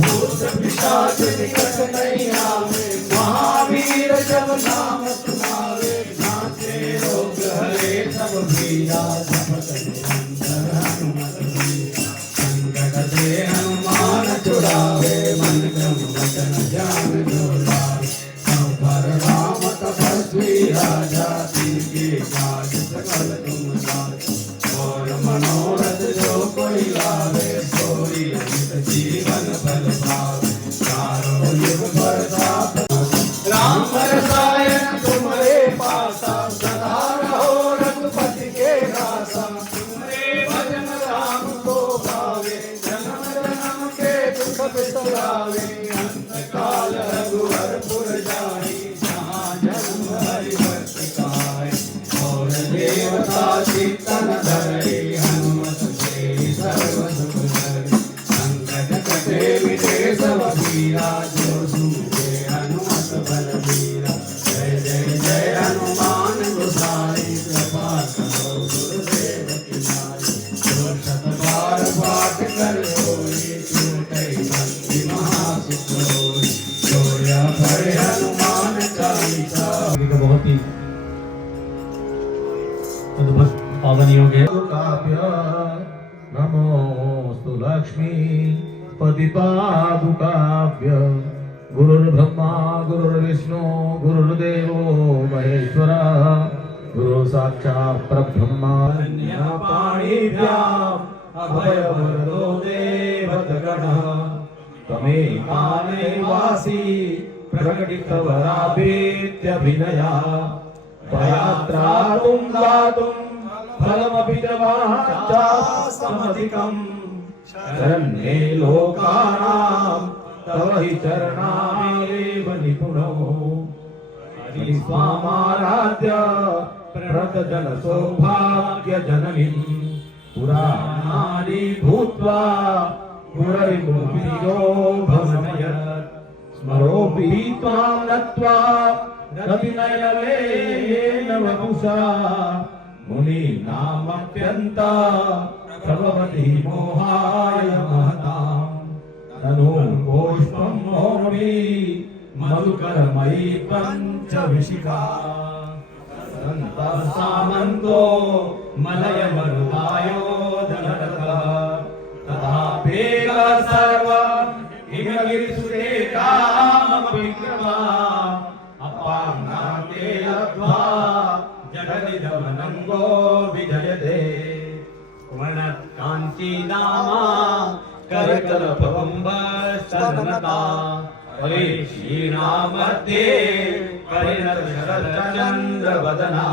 भूत पिशाच निकट नहीं आवे, महावीर जब नाम सुनावे, नाचे रोग हरे सब पीरा, जपत निरंतर हनुमत वीरा, संकट से हनुमान छुड़ावे, मन क्रम वचन ध्यान जो लावे, सब पर राम तपस्वी राजा, तिनके काज सकल तुम साजा, और मनोरथ जो कोई लावे, सोई अमित जीवन फल पावे, चारों युग प्रताप राम रसायन तुम्हारे पासा, सदा रहो रघुपति के दासा, तुम्हारे भजन राम को भावे, जन्म जन्म के दुख बिसरावे, अंत काल रघुवरपुर जाहि, जहाँ जन्म हरि भक्त कहाय, और देवता चित्तन धरे, हनुमत से सर्व सुख करे, संकट कटे मिटे सब पीरा, जो सुने हनुमत बलबीरा, जय जय जय हनुमान गोसाई, कृपा करो गुरुदेव की नाई, जो शत बार पाठ कर होई, छूटै बंदी महासुख होई, जो यह पढ़े हनुमान चालीसा। बहुत ही अद्भुत पावन योग है। काव्य नमोस्तु लक्ष्मी पतिपादुकाभ्य, गुरुर्ब्रह्मा गुरुर्विष्णु गुरुर्देवो महेश्वरा, गुरु साक्षात् परब्रह्मा, पाणिभ्याम् अभयवरदो देवतगणः, त्वमेवासि प्रकटितवराभीत्यभिनया, भयात्रातुं दातुं फलमपि च वाञ्छास्त्वमधिकम्, शरण्ये लोकानां तव हि चरणारेव निपुणो, स्वामाराध्य प्रतजन सौभाग्य जननीं, पुराणानि भूत्वा पुररिमुनिरो भवनयत्, स्मरोऽपि त्वां नत्वा रतिनयनेन वपुषा, मुनीनामप्यन्ता प्रभवति मोहाय महताम्, तनूपुष्पं मोहमि मधुकरमयि पञ्चविशिखा, सन्तः सामन्तो मलयमरुदायो धनरथः, तथाप्येव सर्वं हिमगिरिसुते कामविक्रमा, अपाङ्गान्ते लब्ध्वा जगदिदमनङ्गो विजयते, वनकान्तिनामा करकलपकुम्भस्तनता, परिक्षीणामध्ये परिणतशरच्चन्द्रवदना,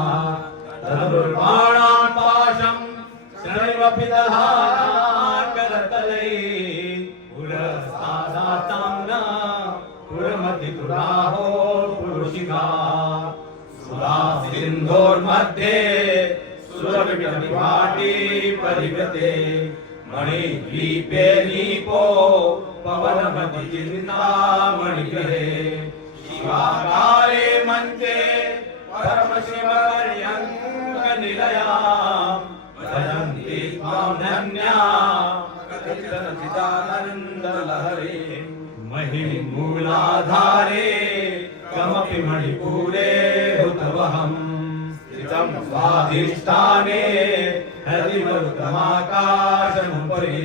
तदुर्बाणान् पाशं शरैवपि दधाकरतले, पुरस्तादाताम्ना पुरमतिपुराहो पुरुषिका, सुरासिन्धोर्मध्ये सुरविटनिवाटी परिवृते, मणिद्वीपे नीपो पवनमति चिन्तामणिगृहे, शिवाकारे मन्ते परमशिवपर्यङ्कनिलयां, भजन्ति त्वां धन्या कथितचिदानन्दलहरे, महिमूलाधारे कमपि मणिपुरे हुतवहम्, स्थितं स्वाधिष्ठाने हृदि मरुतमाकाशमुपरि,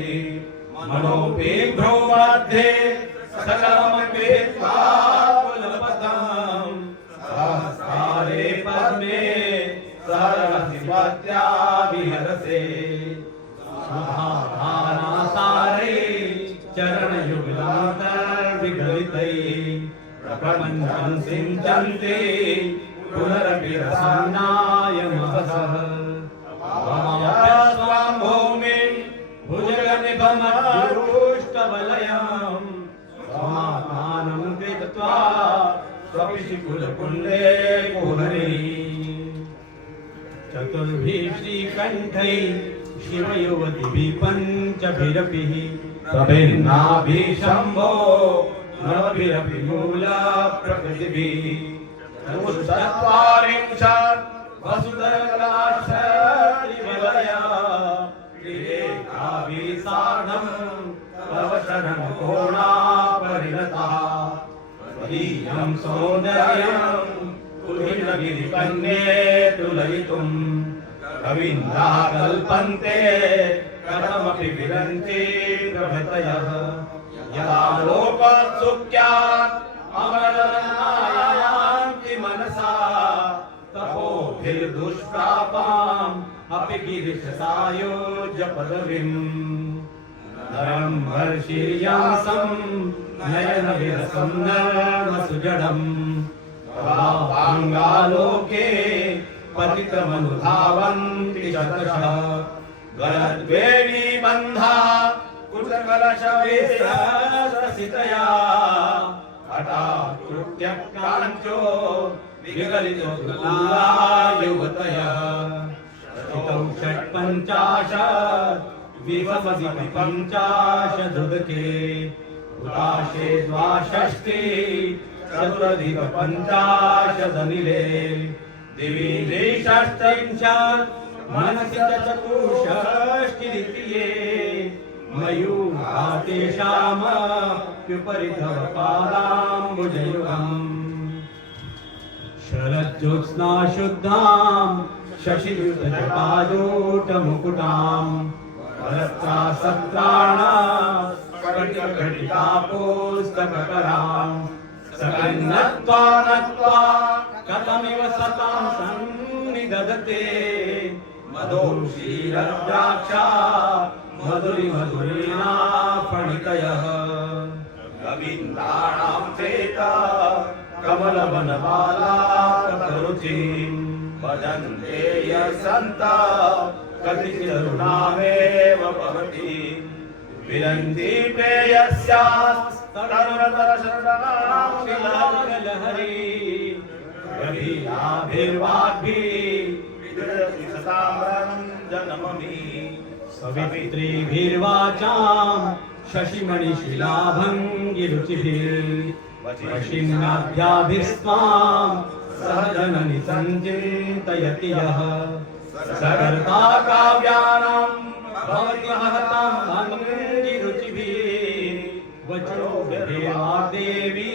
मनोऽपिभ्रो मध्ये सकलमपेत्वा कुलपतम्, सहस्रारे पद्मे सरसिवत्या विहरसे, सुधाधानासारे चरणयुगलान्तर्विगलितै, प्रपञ्चं सिञ्चन्ते पुनरपि रसानाय महसः, स्वां भूमिं भुजगनिभमरुष्टवलयम्, स्वात्मानं कृत्वा स्वपिशिकुलकुण्डे कुहरी, चतुर्भिः श्रीकण्ठै शिवयुवतिभिः पञ्चभिरपिः, प्रभिन्नाभिः शम्भो नवभिरपि मूलप्रकृतिभिः, चतुश्चत्वारिंशत् वसुधरकलाशरिवलया, विवेकाभिः सार्धं तव शरणकोणा सौन्दर्यं तुहिनगिरिकन्ये तुलयितुं रवीन्द्रा कल्पन्ते कथमपि विरन्ति प्रभृतयः यदा लोकसुख्यात् अमरनायान्ति मनसा तपोभिर्दुष्प्रापाम् अपि गिरिशसायोज्य पदवीम् नरं वर्षीयासं नयनविरसं नर्मसुजडम् तवाङ्गालोके पतितमनुधावन्ति शतशः गलद्वेणीबन्धा कुशकलशवेशसितया हठात् कृत्यक्रान्त्यो विगलितो युवतयः शतौ षट्पञ्चाशत् विभवति पञ्चाशदुदके उदाशे द्वाषष्टि चतुरधिकपञ्चाशदनिले दिवि द्विषष्टिंशत् मनसि च चतुष्षष्टिरितिये मयूरातेषामप्युपरि तव पादाम्बुजयुगम् शरज्योत्स्ना शुद्धां शशियुतजटाजूटमुकुटाम् वरत्रासत्राणास्फटिकघटिकापुस्तककराम् सकन्नत्वा नत्वा कथमिव सतां सन्निदधते मधुक्षीरद्राक्षा मधुरिमधुरीणा फणितयः रवीन्द्राणां चेता कमलवनबालाकरुचिं भजन्ते यस्सन्ता कतिचिदरुणामेव भवति विरन्ति प्रेयस्यास्तरुणतरशरणलहरी रवीराभिर्वाग्भिर्विदुरति सताम्रं जनममि सवित्रीभिर्वाचां शशिमणिशिलाभङ्गिरुचिभिर्वशिन्नाभ्याभिस्त्वां सहजननि सञ्चिन्तयति यः सकर्ता काव्यानां भवति महतां भङ्गिरुचिभिः वचोभिर्वाग्देवी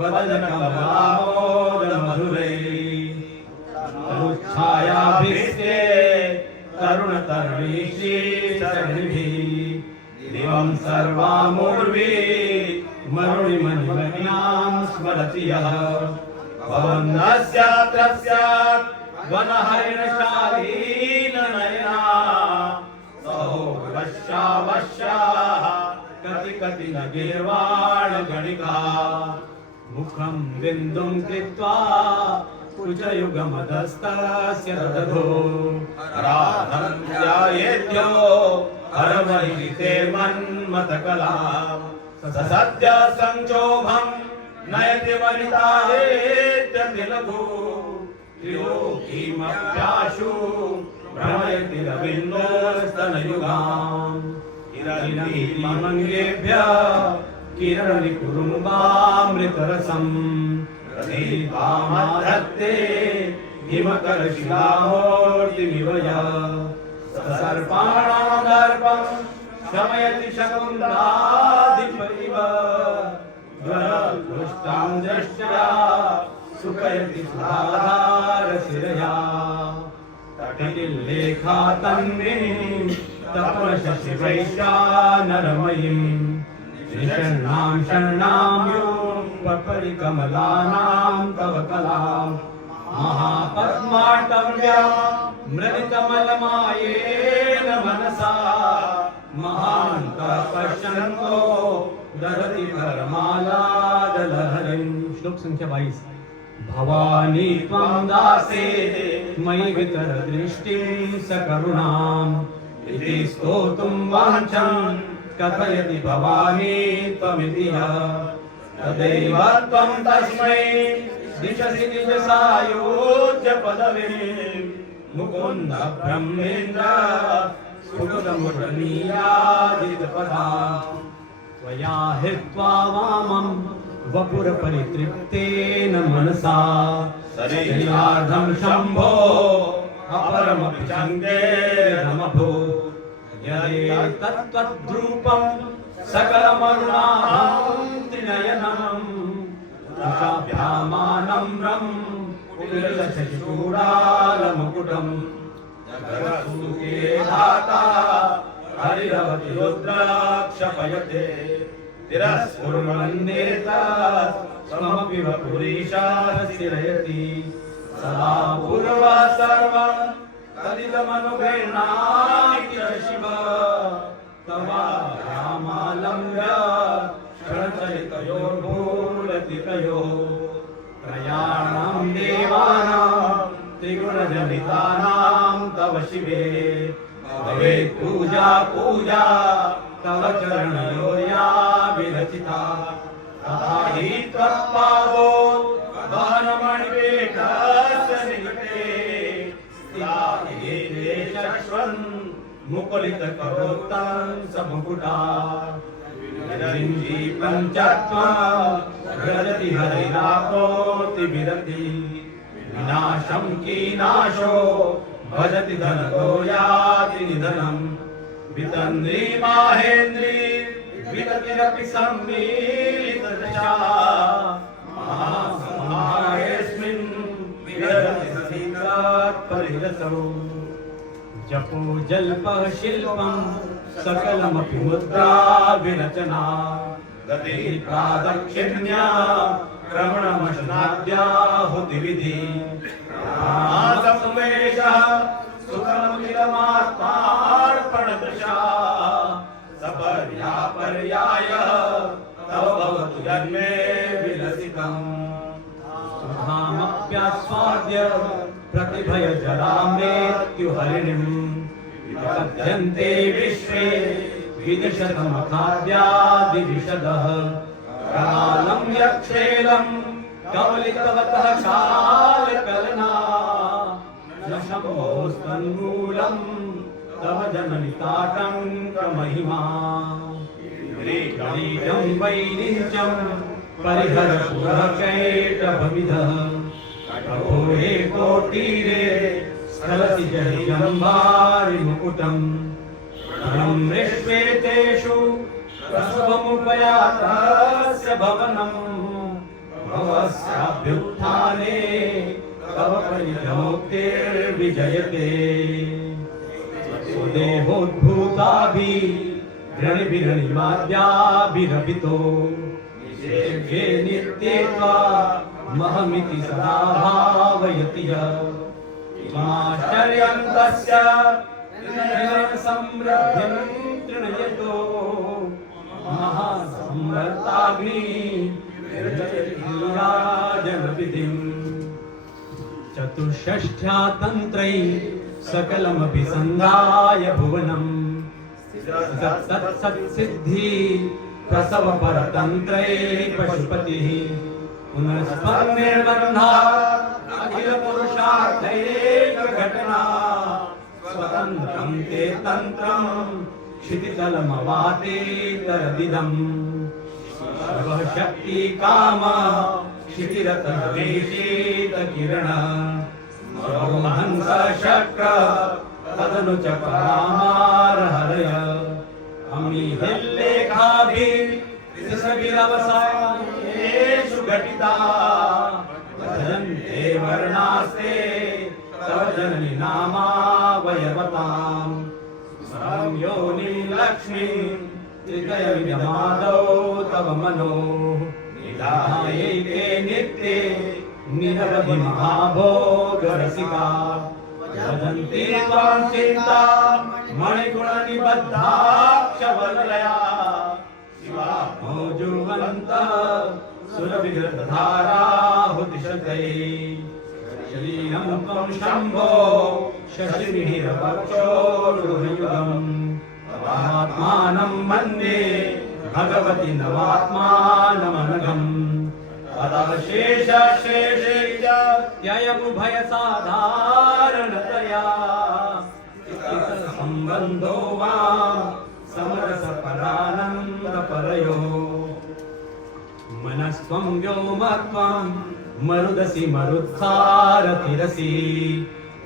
वदनकमलामोदमधुरैः छायाभिस्ते तरुणतरुणीश्रीसरणिभिः दिवं सर्वामूर्वी मरुणिमणिमण्यां स्मरति यः भवन्नस्यात्रस्यात् वनहरिणशालीननयना सहो वश्यावश्याः कति कति न गीर्वाणगणिका मुखं बिन्दुं कृत्वा कुचयुगमदस्तस्य ददधो राधं ध्यायेद्यो हरमहिते मन्मथकलां ससद्य संक्षोभं नयति वनितायेत्यतिलघु त्रिलोकीमप्याशु भ्रमयति रवीन्द्रस्तनयुगाम् हिरण्यमङ्गेभ्यः किरणनिकुरुम्बामृतरसम् रतिकामधत्ते हिमकरशिलामूर्तिमिव यः सर्पाणां दर्पं शमयति शकुन्तलाधिप इव ज्वरदुष्टां दृष्ट्या सुखयति सुधाधारशिरया तटिल्लेखा तन्वीं तपनशशिवैशानरमयीं निशरणां शरणां परिकमलानां तव कलां महापद्माटव्या मृदितमलमायेन मनसा महान्तः पश्यन्तो दहति परमालादलहरिं। श्लोक संख्या 22। भवानी त्वं दासे मयि वितरदृष्टिं सकरुणाम् इति स्तोतुं वाञ्छन् कथयति भवानी त्वमिति यः तदैव त्वं तस्मै दिशसि निजसायोज्य पदवीं मुकुन्द ब्रह्मेन्द्र स्फुटमुरलीयादितपदा त्वया हित्वा वामं वपुरपरितृप्तेन मनसा शरीरार्धं शम्भो अपरमपि चङ्गेरमभो यदेतत्त्वद्रूपं सकलमरुणां त्रिनयनं दशाभ्यामानम्रं कुटिलशशिचूडालमुकुटम् जगत्सुखे धाता हरिरवति रुद्राक्षपयते तिरस्कुर्वन्नेतस्त्वमपि वपुरीशास्तिरयति सदा पूर्वा सर्वं तदिदमनुगृह्णाति च शिव तवाभ्यामालम्ब्य क्षणचलितयोर्भूलतिकयोः त्रयाणां देवानां त्रिगुणजनितानां तव शिवे भवेत् पूजा पूजा तव चरणयोर्या विरचिता तथा हि त्वत्पादो वहनमणिपेटस्य निकटे स्थिता शश्वन् मुकुलितकरोत्तं समुकुटा विरञ्जी पञ्चत्वं व्रजति हरिराप्नोति विरति विनाशं कीनाशो भजति धनको याति निधनम् वितन्द्री माहेन्द्री विततिरपि सम्मीलितदशा महासमाहेऽस्मिन् विहरति सतीतत्परिरतौ जपो जल्पः शिल्पं सकलमपि मुद्रा विरचना गति प्रादक्षिण्या क्रमणमशनाद्याहुतिविधि संवेशः सुखमखिलमात्मार्पणदृशा सपर्यापर्यायः तव भवतु जन्मे विलसितम् सुधामप्यास्वाद्य प्रतिभयजरामृत्युहरिणीम् विपद्यन्ते विश्वे विदिशतमखाद्यादिविशदः कालं यक्षेलं कवलितवतः कालकलना न शम्भोस्तन्मूलं तव जननिताटङ्कमहिमा किरीटं वैरिञ्चं परिहरपुरकैटभविधः कठोरे कोटीरे स्खलति जहिजम्भारिमुकुटम् मृष्वेतेषु प्रसवमुपयातस्य भवनम् भवस्याभ्युत्थाने तव परिणोक्तिर्विजयते सुदेहोद्भूताभिरणिभिरणिवाद्याभिरभितो निषेव्ये नित्ये महमिति सदा भावयति इमाश्चर्यं तस्य समृद्धिं तृणयतो महासंवर्ताग्नि विरचयति चतुष्षष्ठ्या तन्त्रै सकलमपि सन्धाय भुवनम् सत्सिद्धि प्रसव परतन्त्रै पशुपतिः पुनस्पन्निर्बन्धा अखिल पुरुषार्थैक घटना स्वतन्त्रं ते तन्त्रं क्षितितलमवातेतरदिदम् शिवः शक्ति काम क्षितिरतवेशीतकिरण हंस शक्र तदनु च परामारहरय अमीहिल्लेखाभिरवसायेषु घटिता भजन्ते वर्णास्ते तव जननि नामावयवताम् स्वयं योनिं लक्ष्मीं त्रिकयमिदमादौ तव मनो निधायैके नित्ये निरवधि महाभोगरसिका भजन्ते त्वां चिन्ता मणिगुणनिबद्धाक्षवलया शिवा भोजुवन्तः सुरविहृतधाराहुतिशतैः शरीरं त्वं शम्भो शशिनिरवक्षोरुहयुगम् तवात्मानं मन्ये भगवति नवात्मानमनघम् तदवशेषशेषे च त्ययमुभयसाधारणतया सम्बन्धो वां समरसपरानन्दपरयोः मनस्त्वं व्योमत्वं मरुदसि मरुत्सारथिरसि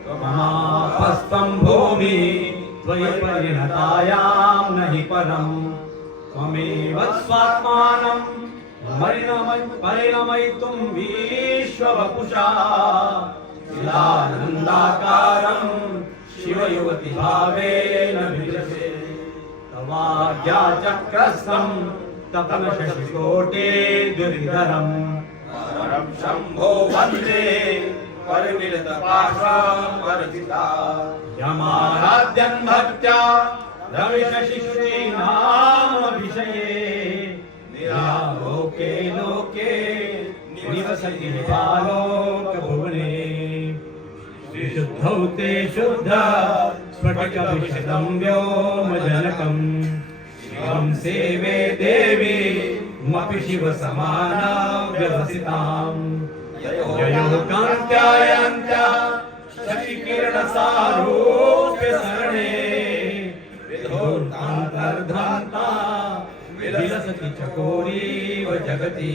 त्वमापस्त्वं भूमि त्वयि परिणतायां न हि परम् त्वमेव स्वात्मानं परिणमयितुं विश्ववपुषा चिदानन्दाकारं शिवयुवति भावेन विजसे तवाज्ञाचक्रस्थं तपन शशिकोटे दुर्धरं परं शम्भो वन्दे परिमिलितपाशपरजिता यमाराध्यं भक्त्या रविशशिश्रीनाम विषये निरालोके लोके निवसति बालोकभुवने विशुद्धौ ते शुद्ध स्फटिकविशदं व्योमजनकं शिवं सेवे देवी मपि शिवसमानाव्यवसिताम् ययो कान्त्यायन्त्या शशिकिरणसारूप्य सरणे विधोर्तान्तर्धान्ता विलसति चकोरीव जगति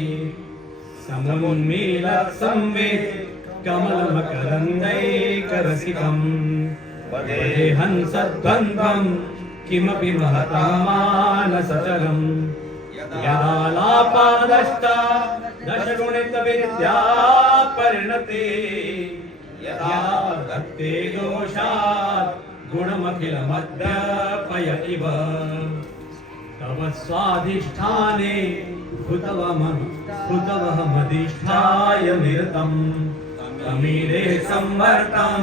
समुन्मीलत् संवित् कमलमकरन्दैकरसिकम् वदेहं सद्वन्द्वं किमपि महतं मानसचरम् यदालापादश्च दशगुणितविद्या परिणते यदा दत्ते दोषात् गुणमखिलमद्यपय इव तव स्वाधिष्ठाने हुतवहमधिष्ठाय निरतं तमीरे संवर्तं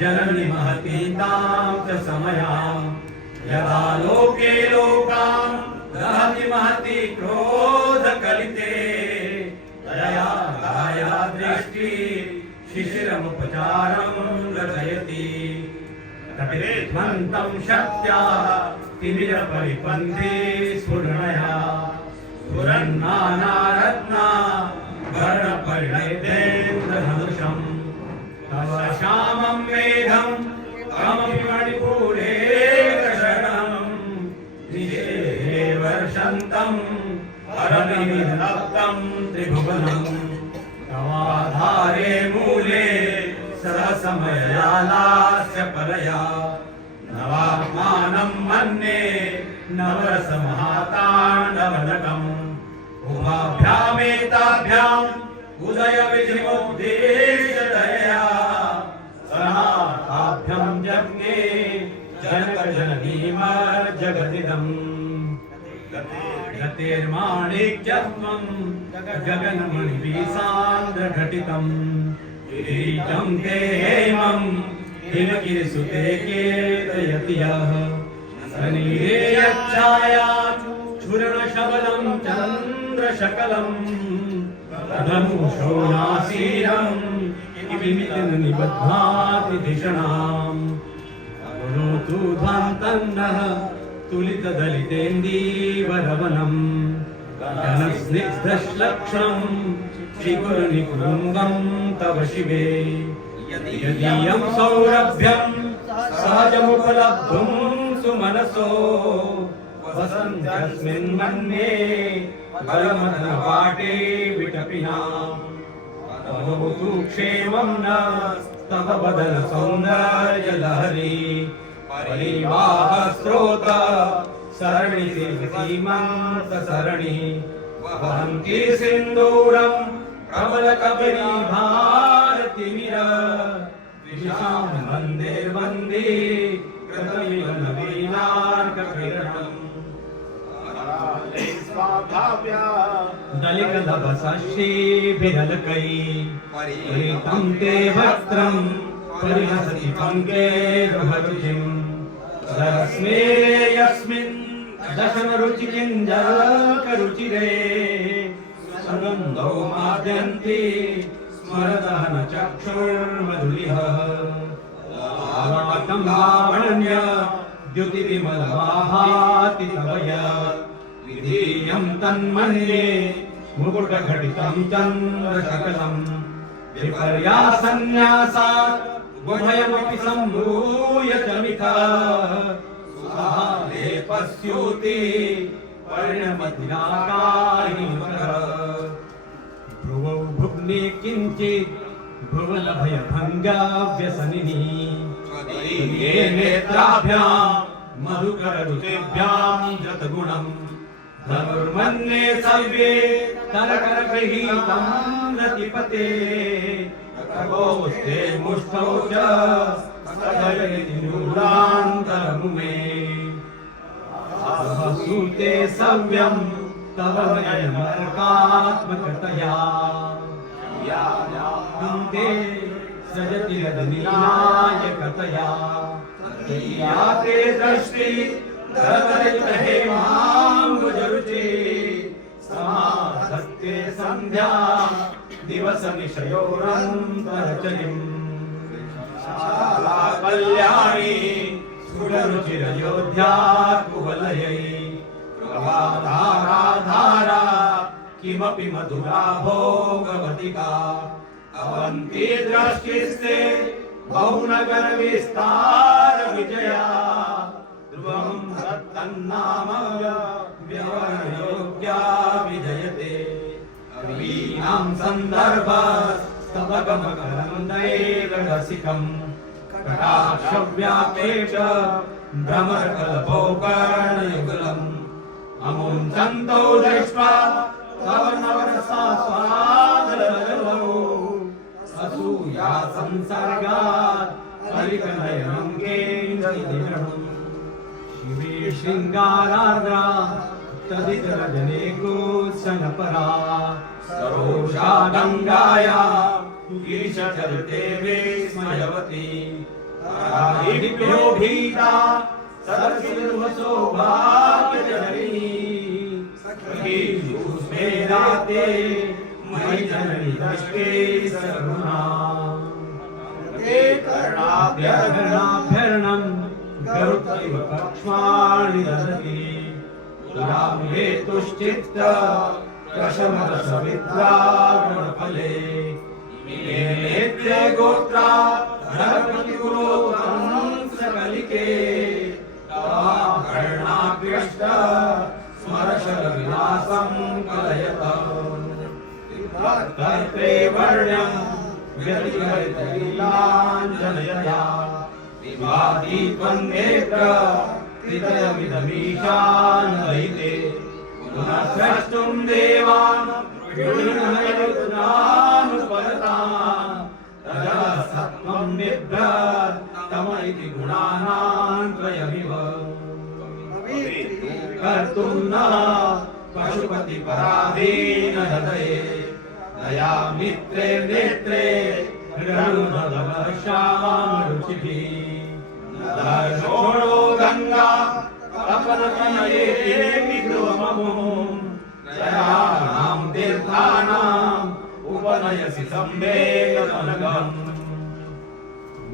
जननि महतीतां च समया यदा लोके लोकां दहति महती क्रोधकलिते दया दया दृष्टि शिशिरमुपचारं रचयति तटिरेध्वन्तं शक्त्या तिमिरपरिपन्थे स्फुरणया स्फुरन्नानारत्ना वर्णपरिणेतेन्द्रधनुषं तव श्यामं मेघं कमपि मणिपूरे कृशरणं निशे वर्षन्तं हरमिविधत्तं त्रिभुवनं तवाधारे मूले सरसमययालास्य परया नवात्मानं मन्ये नवरसमहाताण्डवनकम् उभाभ्यामेताभ्याम् उदयविधिमुद्देश्यतया सनाथाभ्यं जज्ञे जनकजननीमज्जगदिदम् गतेर्माणिक्यत्वं गगनमणिवीसान्द्रघटितं किरीटं ते हेमं हिमगिरिसुते कीर्तयति यः सनीरे यच्छाया चूर्णशबलं चन्द्रशकलं धनुषो नासीरं किमितिनिबध्नाति धिषणाम् गुणोतु ध्वान्तन्नः तुलितदलितेन्दीवरवनं घनस्निग्धश्लक्षं शिखुरनिकुरुङ्गं तव शिवे यदीयं सौरभ्यं सहजमुपलब्धुं सुमनसो वसन्त्यस्मिन् मन्ये बलमधनपाटे विटपिनाम् तनोतु क्षेमं न तव बदन सौन्दर्यलहरी परिवाह स्रोत सरणी सीमन्त सरणी वहन्ति सिन्दूरं प्रबल कबरी भारतिमिर विशां वन्दे वन्दे कृतमिव नवीनार्ककिरणम् दलितदभसश्रीभिरलकै परितं ते वक्त्रं परिहसति पङ्के रुहरुचिं सरस्मे यस्मिन् दशनरुचिकिञ्जल्करुचिरे सुगन्धो माद्यन्ति स्मरदहन चक्षुर्मधुलिः लावटं लावण्य द्युतिविमलमाभाति तव यत् विधीयं तन्मन्ये मुकुटघटितं चन्द्रशकलं विपर्यासन्न्यासात् उभयमपि सम्भूय च मिथः सुधालेपस्यूति परिणमतिनाकारिमुखः भ्रुवौ भुग्ने किञ्चित् भुवनभयभङ्गाव्यसनिः त्वदीये नेत्राभ्यां मधुकररुचिभ्यां जतगुणं धनुर्मन्ये सव्ये तरकरगृहीतं रतिपते खगोस्ते मुष्टौ च कथयति न्यूनान्तरमुमे सूते सव्यं तव नयनमर्कात्मकतया ते सजति रजनीनायकतया या ते दृष्टि धरतरितहेमाम्बुजरुचे समाधत्ते सन्ध्या दिवसनिशयोरन्तरचलिम् शाला कल्याणी सुररुचिरयोध्या कुवलयै प्रभाधारा किमपि मधुरा भोगवतिका अवन्ती दृष्टिस्ते बहुनगर विस्तार विजया ध्रुवं दत्तन्नाम व्यवहारयोग्या विजयते कवीनां सन्दर्भस्तवगमकरन्दैररसिकम् कटाक्षव्यापेश भ्रमरकल्पौकर्णयुगलम् अमुञ्चन्तौ दृष्ट्वा तव नवरसास्वादललौ असूया संसर्गात् परिकलयनं केन्द्रदिनम् शिवे शृङ्गारार्द्रा तदितरजने कुत्सनपरा सरोषा गङ्गाया गिरिशचरिते विस्मयवती राहिभ्यो भीता सरसिर्वसौभाग्यजननी सखीषुस्मेराते मयि जननि दृष्टे सगुणा ते कर्णाभ्यर्णं गरुत्तैव पक्ष्माणि ददति तुलां हेतुश्चित्त प्रशमदशविद्रागणफले इमे नेत्रे गोत्रा धर्मतिकुलोतं सकलिके कर्णाकृष्ट स्मरशरविलासं कलयत तत्रे वर्ण्यं व्यतिकरितलीलाञ्जनयया विभाति त्वन्नेत्र हृदयमिदमीशानलयिते पुनः स्रष्टुं देवान् विष्णुनयनुपरतान् रजसत्त्वं निभ्रत् तम इति गुणानां त्रयमिव कर्तुं न पशुपतिपराधीन हृदये दया मित्रे नेत्रे ऋणुनदवशामरुचिभिः दर्शोणो गङ्गा कपलतनये विद्रुवममुं दयानां तीर्थानाम् उपनयसि सम्वेदनगम्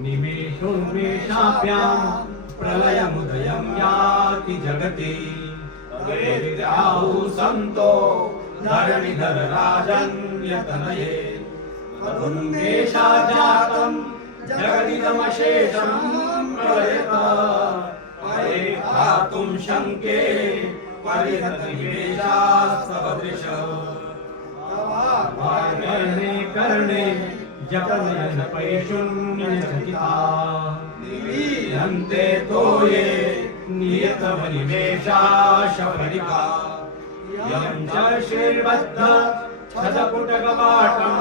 निमेषोन्मेषाभ्यां प्रलयमुदयं याति जगति तवेद्याहुः सन्तो धरणिधरराजन्यतनये तदुन्मेषा जातं जगदिदमशेषं प्रलयत परे धातुं शङ्के परिहतनिमेषास्तवदृश कर्णे कर्णे जपनयन पैशून्यचकिता निवीयन्ते तोये नियतमनिमेषा शफरिका यं च श्रीर्बद्ध छदपुटकपाटं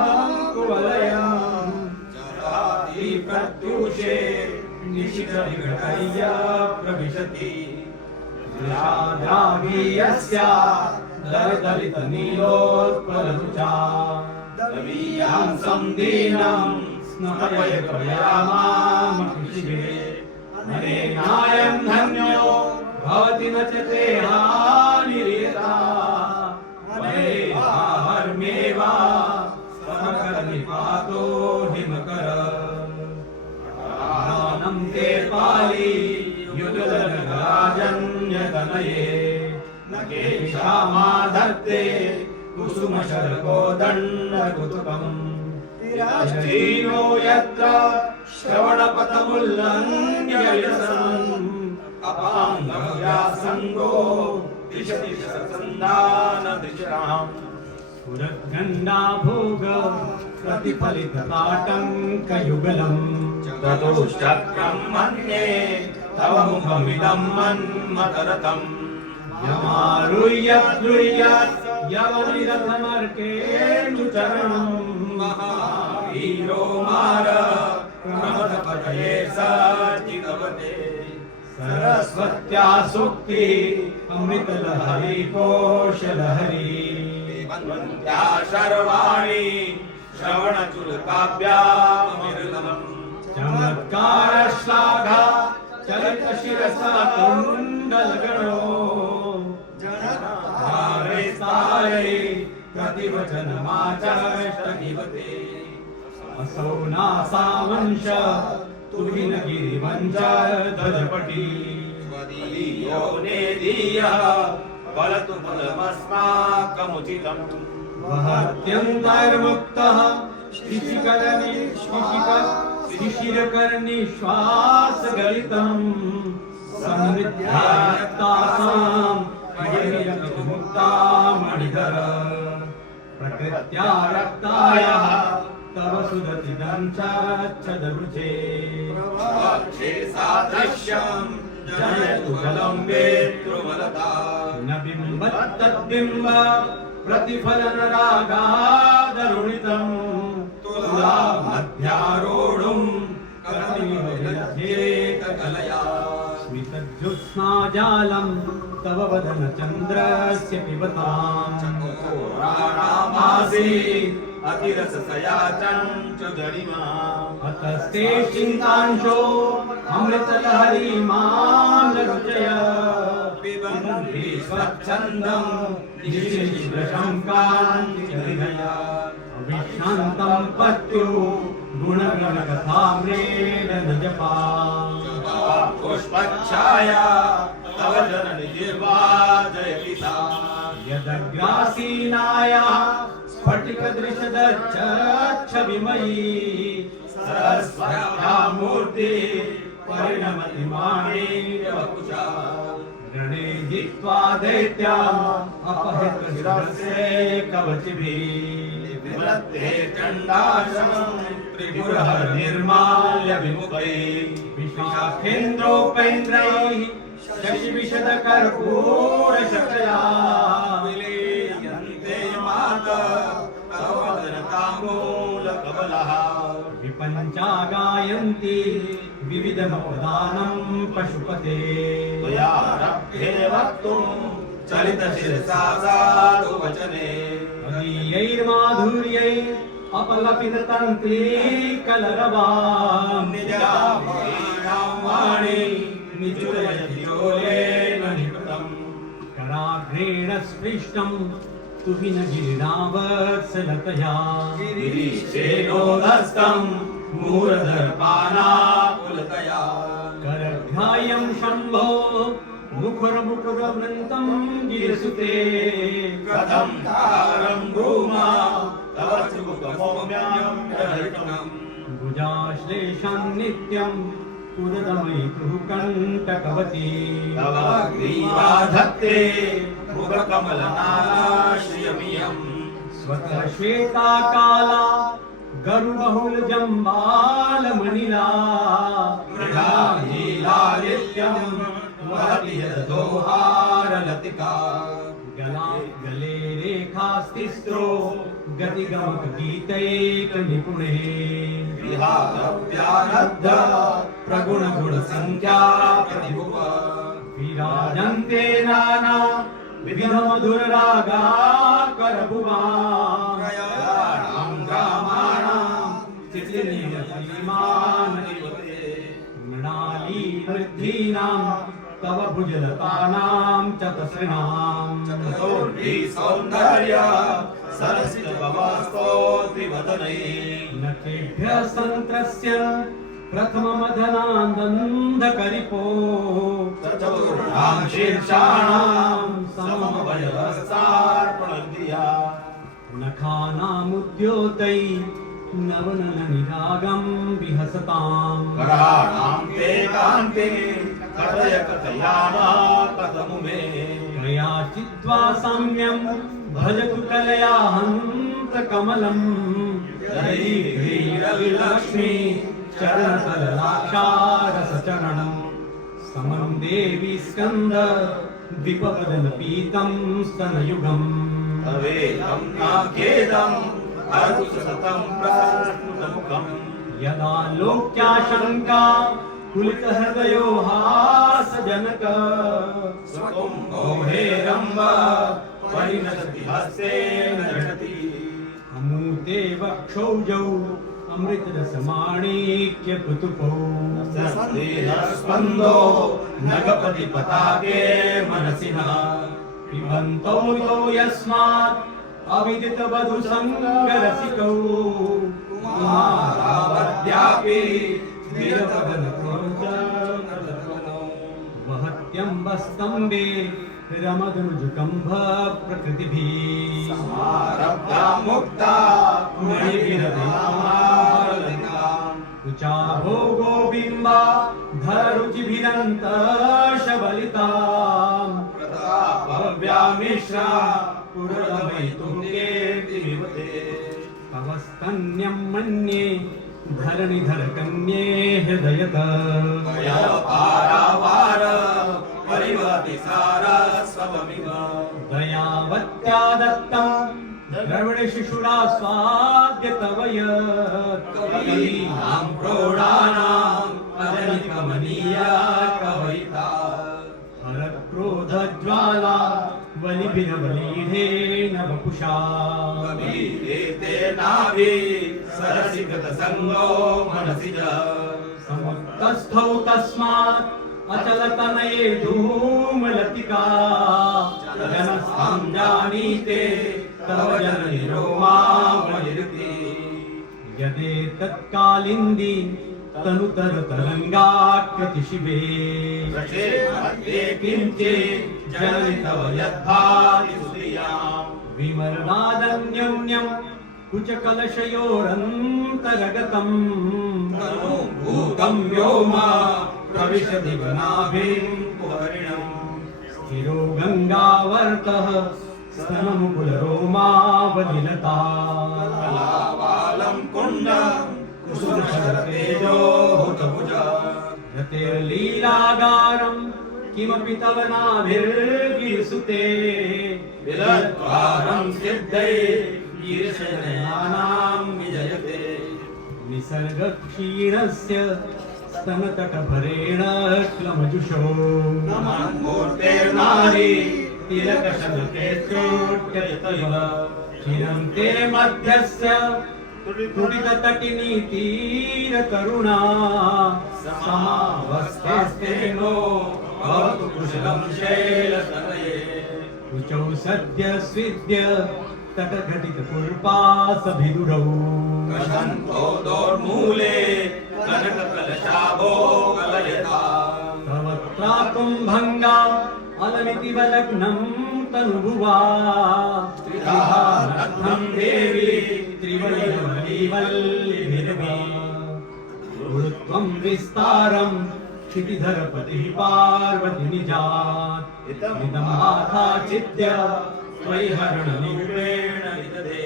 कुवलयम् चराति प्रत्यूषे निशितनिघटय्य प्रविशति दृशाद्रावीयस्या दलितनीलोत्पलरुचा दवीयां संदीनं स्नपयत्रयामामकृषिभिः अनेनायं धन्यो भवति न च ते हानिरेता वरेहाहर्म्येवा समकरनिपातो हिमकर आनं ते पाली युगलराजन्यतनये न केशामाधत्ते कुसुमशरकोदण्डकुतुकम् तिरश्चीनो यत्र श्रवणपथमुल्लङ्घ्य यशम् अपाङ्गव्यासङ्गो दिशति शतसन्धानदिशाम् पुरद्गण्डा भोग प्रतिफलितताटङ्कयुगलम् ततोश्चक्रं मन्ये तव मुखमिदं मन्मथरथम् यमारुह्यद्रुह्यत् यवनिरथमर्केन्दुचरणं महावीरो मार प्रमथपतये सच्चिदवते सरस्वत्या सूक्ति अमृतलहरी कोशलहरी वन्द्या शर्वाणि श्रवणचुलकाव्यामविरलम् चमत्कार श्लाघा चलित शिरसा कुण्डलगणो जनतारे सारे प्रतिवचनमाचष्टगिवते असौ नासावंश तुहिन गिरिवंश ध्वजपटी स्वदीयो नेदीयः फलतु फलमस्माकमुचितम् वहत्यन्तर्मुक्तः शिशिरकर्निश्वासगलितम् समृद्ध्यात्तासाम् मुक्ता मणिधर प्रकृत्या रक्तायाः तव सुदतिदं चदरुचे प्रवक्षे सादृश्यम् जयतु जलं वेत्रुमलता न बिम्बत्तद्बिम्ब प्रतिफलन रागादरुणितम् तुला मध्यारोढुम् कलया स्मितज्योत्स्नाजालं तव वदन चन्द्रस्य पिबताम् चकोराणामासि अतिरससयाचं च गरिमा अतस्ते चिन्तांशो अमृतलहरी मानरुचय पिबन्ति स्वच्छन्दं निशिशिप्रशङ्कान्तिहृदया अविश्रान्तं पत्यु गुणगणकथाम्रेण न जपा पुष्पच्छाया तव जननि जिह्वा जयति सा यदग्रासीनाया स्फटिकदृशदच्छविमयी सरस्वत्या मूर्ति परिणमति माणिक्यवपुषा गणे जित्वा दैत्याम् अपहृतशिरसे कवचभिः विवृत्ते चण्डाशम् त्रिपुरहर निर्माल्य विमुखैः विशाखेन्द्रोपेन्द्रैः शशिविशदकर्पूरशकया विलीयन्ते माता तव वदनताम्बूलकमलः विपञ्चा गायन्ति विविधमपदानं पशुपते त्वयारब्धे वक्तुम् चलितशिरसा साधु वचने मदीयैर्माधुर्यैः अपलपिततन्त्री कलरवाम् निजां वाणी निचुरयति लोलेन निकृतम् कराग्रेण स्पृष्टं तुहिन गिरिणावत्सलतया गिरीशेनोदस्तं मूरदर्पानाकुलतया करघ्रायं शम्भो मुखुरमुकुरवृन्तं गिरिसुते कथं तारं भूमा तव सुमुखमौम्यं रहितम् भुजाश्लेषं नित्यं पुरदमयितुः कण्टकवती तव ग्रीवाधत्ते मुखकमलनाश्रियमियम् स्वतः श्वेता काला गरुबहुलजम्बालमणिला मृगालीलालित्यं वहति यदोहारलतिका गले रेखास्तिस्रो गतिगमकगीतैकनिपुणे विहारव्यानद्ध प्रगुणगुणसङ्ख्या प्रतिभुव विराजन्ते नाना विविधमधुररागा करभुवां ग्रामाणां चित्रिनियतिमाननिवते मृणाली वृद्धीनां तव भुजलतानां चतसृणां चतुर्भि सौन्दर्य सरसिजभवस्तोत्रिवदनैः नखेभ्यः सन्त्रस्य प्रथममदनान्दकरिपो चतुर्णां शीर्षाणां सममभयहस्तार्पणक्रिया नखानामुद्योतै नवनलनिरागं विहसताम् कराणां ते कान्ते कथय कथयामा कथमु मे मया चित्वा साम्यं भजतु कलया हन्तकमलम् जयैर्विलक्ष्मी चरणतललाक्षारसचरणम् समं देवी स्कन्द द्विपवदन पीतं स्तनयुगम् तवेदं नाख्येदं हरुसततं प्रस्फुटमुखम् यदा लोक्याशङ्का कुलितहृदयो हासजनक स्वकुम्भो हेरम्ब परिणशति हस्तेन झटिति अमूते वक्षौजौ अमृतरसमाणिक्यकुतुकौ स्पन्दो नगपति पताके मनसि नः पिबन्तौ तौ यस्मात् अविदितवधुसङ्गरसिकौ कुमारावद्यापि वहत्यम्बस्तम्बे रमदनुजुकम्भ प्रकृतिभिः समारब्धा मुक्ता मणिभिरधिकाम् कुचाभोगो बिम्बा धररुचिभिरन्तशबलिताम् प्रतापव्यामिश्रा पुरदमयितुङ्गे दिविवते तव स्तन्यं मन्ये धरणिधर कन्ये हृदयत पारावार परिवति सारस्वतमिव दयावत्या दत्तं द्रविडशिशुरास्वाद्य तव यत् कवीनां प्रौढानाम् अजनिकमनीया कवयिता हरक्रोधज्वाला बलिभिरबलीढेन वपुषा कवीरेते नाभि सरसिगतसङ्गो मनसि च समुत्तस्थौ तस्मात् अचलतनये धूमलतिका जनस्तं जानीते तव जननि रोमामनिरुति यदेतत्कालिन्दी तनुतरतरङ्गाकृतिशिवे रक्षे मध्ये किञ्चित् जननि तव यद्भाति सुधियाम् विमर्णादन्योन्यं कुचकलशयोरन्तरगतम् भूतं व्योमा प्रविशति वनाभिं कुहरिणम् स्थिरो गङ्गावर्तः स्तनमुकुलरोमावलिलता कलावालं कुण्डं कुसुमशरतेजो हुतभुज रतिर्लीलागारं किमपि तव नाभिर्गिरिसुते विलद्वारं सिद्धै ईर्षजनानां विजयते निसर्गक्षीणस्य स्तनतटभरेण क्लमजुषो नमन्मूर्तेर्नारी तिलकशतके चोट्यतव क्षीरं ते मध्यस्य तुडिततटिनी तीरतरुणा समावस्थास्तेनो भवतु कुशलं शैलतनये कुचौ सद्य स्विद्य तटघटितकुल्पासभिदुरौ कषन्तो दोर्मूले कनककलशाभो कलयता तव त्रातुं भङ्गा अलमितिव लग्नं तनुभुवा त्रिधा रत्नं देवी त्रिवल्लिवल्लिभिर्वी गुरुत्वं विस्तारं क्षितिधरपतिः पार्वती निजात् इदं माथा चित्य त्वयि हरणरूपेण विदधे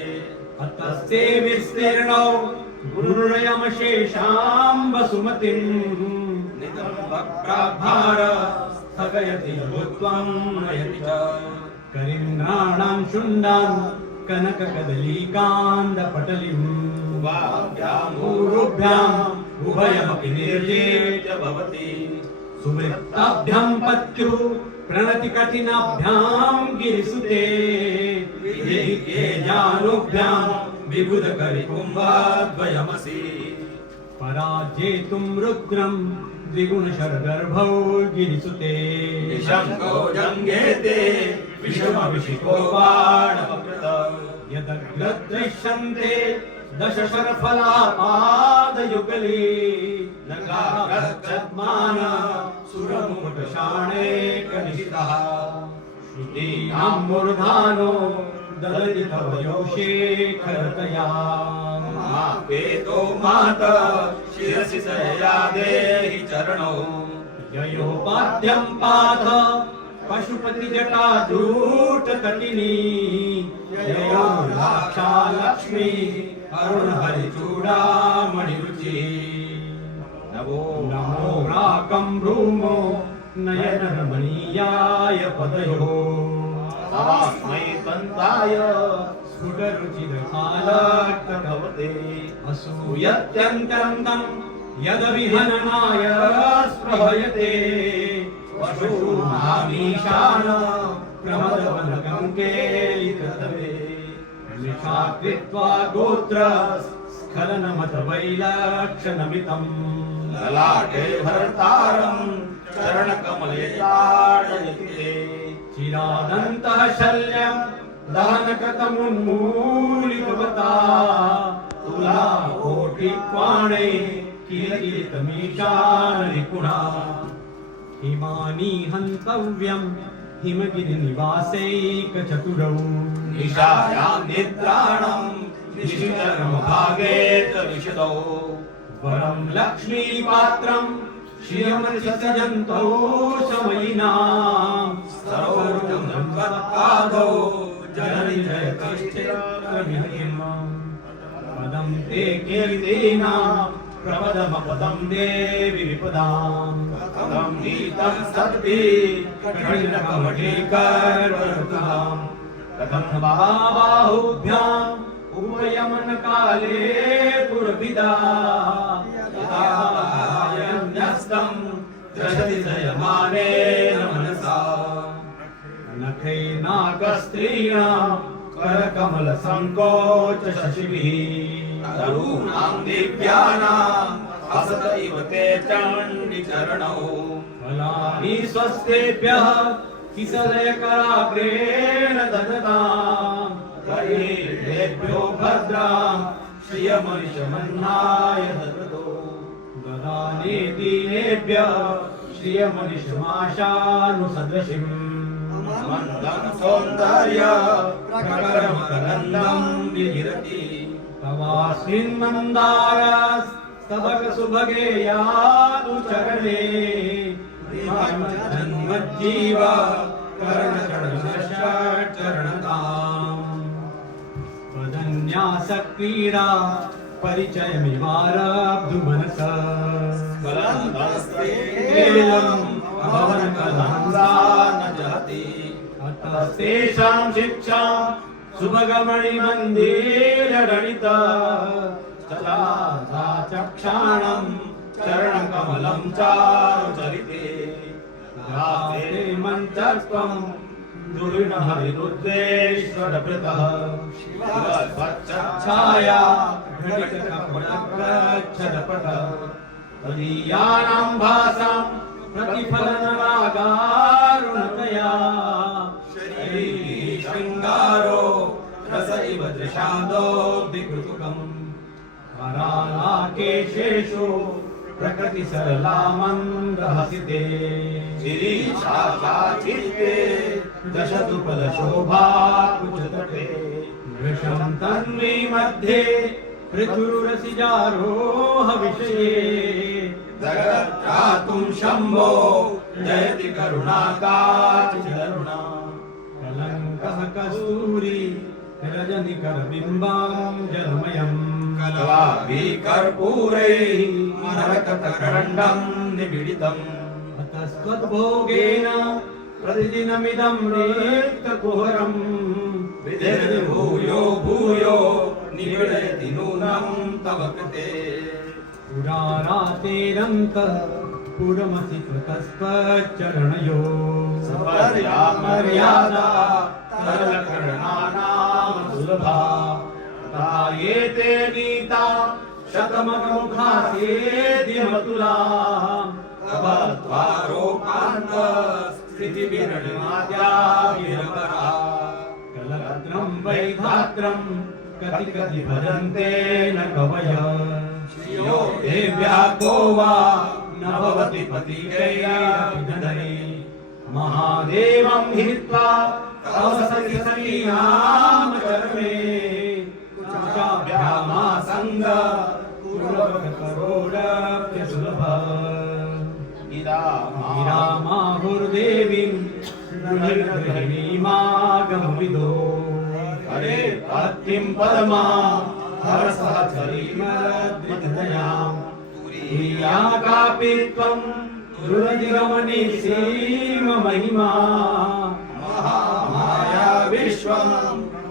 अतस्ते विस्तीर्णौ गुरुरयमशेषां वसुमतिं नितम्बप्राभार स्थगयति भूत्वं नयति च करीन्द्राणां शुण्डां कनककदलीकान्दपटलिम् ऊरुभ्याम् उभयमपि निर्जेत्य भवति सुवृत्ताभ्यां पत्युः प्रणति कठिनाभ्यां गिरिसुते जानुभ्यां विबुधकरिकुम्भद्वयमसि पराजेतुं रुद्रं द्विगुणशरगर्भौ गिरिसुते निशङ्को जङ्गेते विषमविशिखो बाणवकृत यदग्रदृश्यन्ते दशशरफलापादयुगले नगागच्छद्मान सुरमुखशाणे कनिष्ठः श्रुतीनां मूर्धानो ददति तव यौशेखरतया मापेतो मात शिरसि सया देहि चरणौ ययोपाद्यं पाथ पशुपतिजटाजूटतटिनी ययो लाक्षा लक्ष्मी अरुणहरिचूडामणिरुचि नमो नमो राकं भ्रूमो नयनरमणीयाय पदयोः तवास्मै तन्ताय स्फुटरुचिरफालकभवते असूयत्यन्त्यन्तं यदविहननाय स्पृहयते पशूनामीशान प्रमदवनकङ्केलितवे निशा कृत्वा गोत्र स्खलनमथ वैलक्षणमितम् ललाटे भर्तारं चरणकमले ताडयति ते चिरादन्तः शल्यं दहनकृतमुन्मूलितवता तुलाकोटिक्वाणे किरीटमीशाननिपुणा हिमानि हन्तव्यं हिमगिरिनिवासैकचतुरौ निशायां निद्राणं निशिचरमभागे च विशदौ वरं लक्ष्मीपात्रं श्रियमनिषजन्तौ शमयिनां सर्वोर्जं जननि जयतिष्ठिरमिहिम् पदं ते कीर्तिना प्रपदमपदं देवि विपदाम् कथं नीतं सद्भि कठिनकवटीकर्वृताम् कथं बाहुभ्याम् उपयमनकाले पुरभिदा यन्यस्तं द्रशति जयमानेन मनसा नखैनाकस्त्रीणां करकमलसङ्कोच शशिभिः तरूणां दिव्यानां हसत इव ते चण्डिचरणौ फलानि स्वस्तेभ्यः किसलयकराग्रेण ददताम् गरीभ्यो भद्रां श्रियमनिशमन्नाय ददतो ददाने दीनेभ्यः श्रियमनिशमाशानुसदृशिम् मन्दं सौन्दर्य प्रकरमकरन्दं विहिरति तवास्मिन् मन्दारस्तबकसुभगे यातु चरणे जन्मज्जीव करणचरणताम् त्वदन्यासक्रीडा परिचयमिवारब्धुमनसा कलन्दस्तेलम् भवनकलहंसा न जहति अतस्तेषां शिक्षा सुभगमणिमन्दिररणिता चलाता चक्षाणं चरणकमलं चारुचरिते गाते मन्त्रत्वं दुर्विणहरिरुद्रेश्वरभृतः शिवस्वच्छाया घटितकपटप्रच्छदपट तदीयानां भासां प्रतिफलनरागारुणतया शरीरी शृङ्गारो रस इव दृशादो विकृतुकम् करालाकेशेषु प्रकृतिसरलामन्दहसिते शिरीशाचित्ते दशदुपदशोभा कुचतटे वृषं तन्वी मध्ये पृथुरसिजारोह विषये जगत्त्रातुं शम्भो जयति करुणाकाचिदरुणा कलङ्कः कस्तूरी रजनिकरबिम्बं जलमयम् कलाभिकर्पूरैः मरकतकरण्डं निबिडितम् अतस्त्वद्भोगेन प्रतिदिनमिदं रेक्तकुहरम् विधिर्भूयो भूयो निबिडयति नूनं तव कृते पुरारातेरन्तः पुरमसि कृतस्त्वच्चरणयो सपर्या मर्यादा तरलकर्णानां सुलभा तथा ये ते नीता शतममुखासेद्यमतुला तव द्वारोपान्त स्थितिविरणमाद्याभिरपरा कलत्रं वैधात्रं कति कति भजन्ते न कवय श्रियो देव्या को वा न भवति पतिकैराभिधने महादेवं हित्वा तव सखि सखीनां चरणे कुचाभ्यामासङ्ग पूर्वकरोडप्यसुलभ गिरामाहुर्देवीं गृहिणीमागमविदो हरे पत्तिं पदमा हरसहचरीमद्विधयां तुरीया कापि त्वं दुरधिगमने सीम महिमा महामाया विश्वं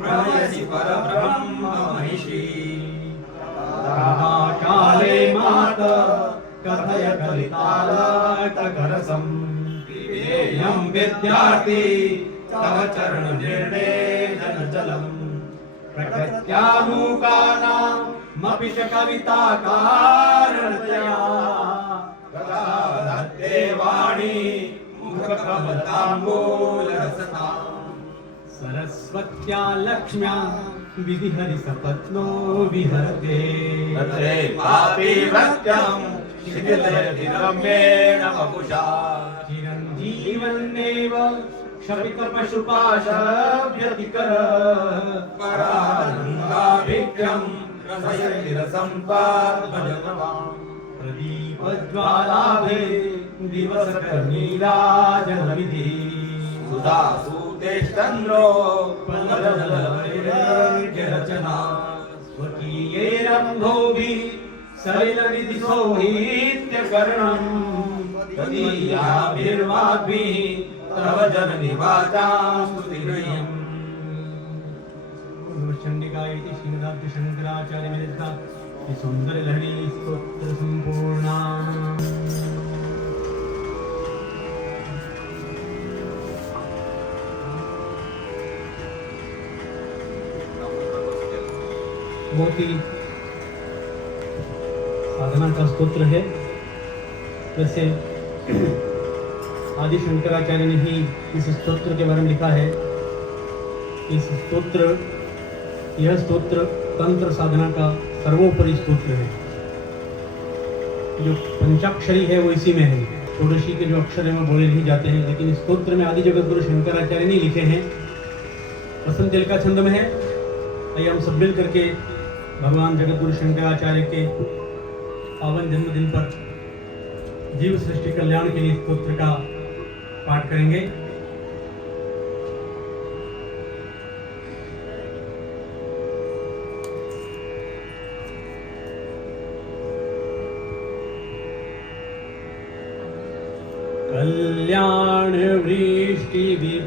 प्रणयसि परब्रह्म महिषी काले मात कथय कलितालकरसं पिबेयं विद्यार्थी तव चरण निर्णेन जलम् प्रकृत्यामूकानामपि च कविता कारणतया दत्ते वाणी मुखकमलाम्बूलरसनाम् सरस्वत्या लक्ष्म्या विधिहरि सपत्नो विहरते तत्रे पापी भक्त्यं शिथिलयति रम्येण वपुषा चिरञ्जीवन्नेव क्षपितपशुपाशव्यतिकर परानन्दाभिक्ष्यं रसयति रसं पाद्मजनवाम् प्रदीपज्वालाभे दिवसकर्णीराजनविधि सुधासूतेश्चन्द्रो पलजलवैराग्यरचना स्वकीयैरम्भोभिः सलिलनिधिसौहीत्यकर्णम् तदीयाभिर्वाग्भिः तव जननि वाचां स्तुतिगृह्यम् चंडिका इति श्रीमदाद्य शंकराचार्य विरचिता ये सुंदर लहरी स्तोत्र संपूर्णा बहुत ही साधना का स्तोत्र है। वैसे आदि शंकराचार्य ने ही इस स्तोत्र के बारे में लिखा है। यह स्तोत्र तंत्र साधना का सर्वोपरि स्तोत्र है। जो पंचाक्षरी है वो इसी में है। षोडशी के जो अक्षर है वो बोले नहीं जाते हैं, लेकिन इस स्तोत्र में आदि जगत गुरु शंकराचार्य ने लिखे हैं। वसंत जल का छंद में है। आइए हम सब मिल करके भगवान जगत गुरु शंकराचार्य के पावन जन्मदिन पर जीव सृष्टि कल्याण के लिए स्तोत्र का पाठ करेंगे। कल्याण वृष्टिभिः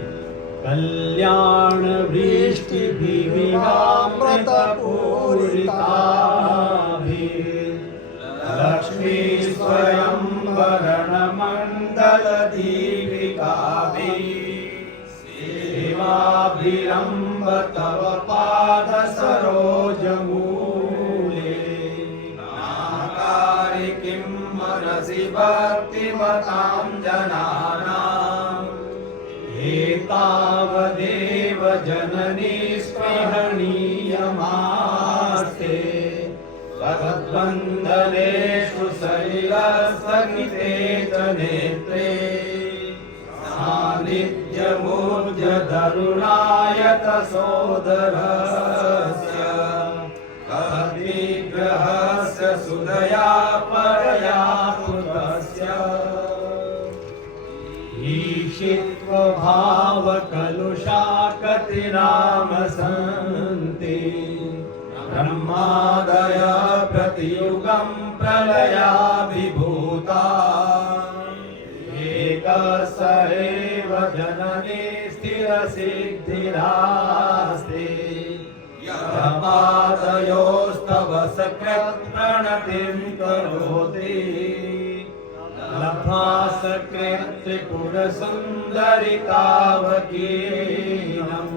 लक्ष्मी स्वयं वरणमण्डल दीपिकाभिः सेवाभिरम्ब तव पाद सरोजमूले नाकारि किं मनसि भक्तिमतां जनानाम् एतावदेव जननी स्पृहणीयमास्ते भगवद्वन्दनेषु सलिलस्थगिते च नेत्रे सान्निध्यमूर्जधरुणायत सोदरस्य कद्विग्रहस्य सुदया परया पुत्रस्य ईशित्वभावकलुषाकतिरामसन्ति ब्रह्मादय प्रतियुगं प्रलयाभिभूता एकस एव जननी स्थिरसिद्धिरास्ते यपादयोस्तव सकृत् प्रणतिं करोति लब्धा सकृत् त्रिपुरसुन्दरितावकीर्णम्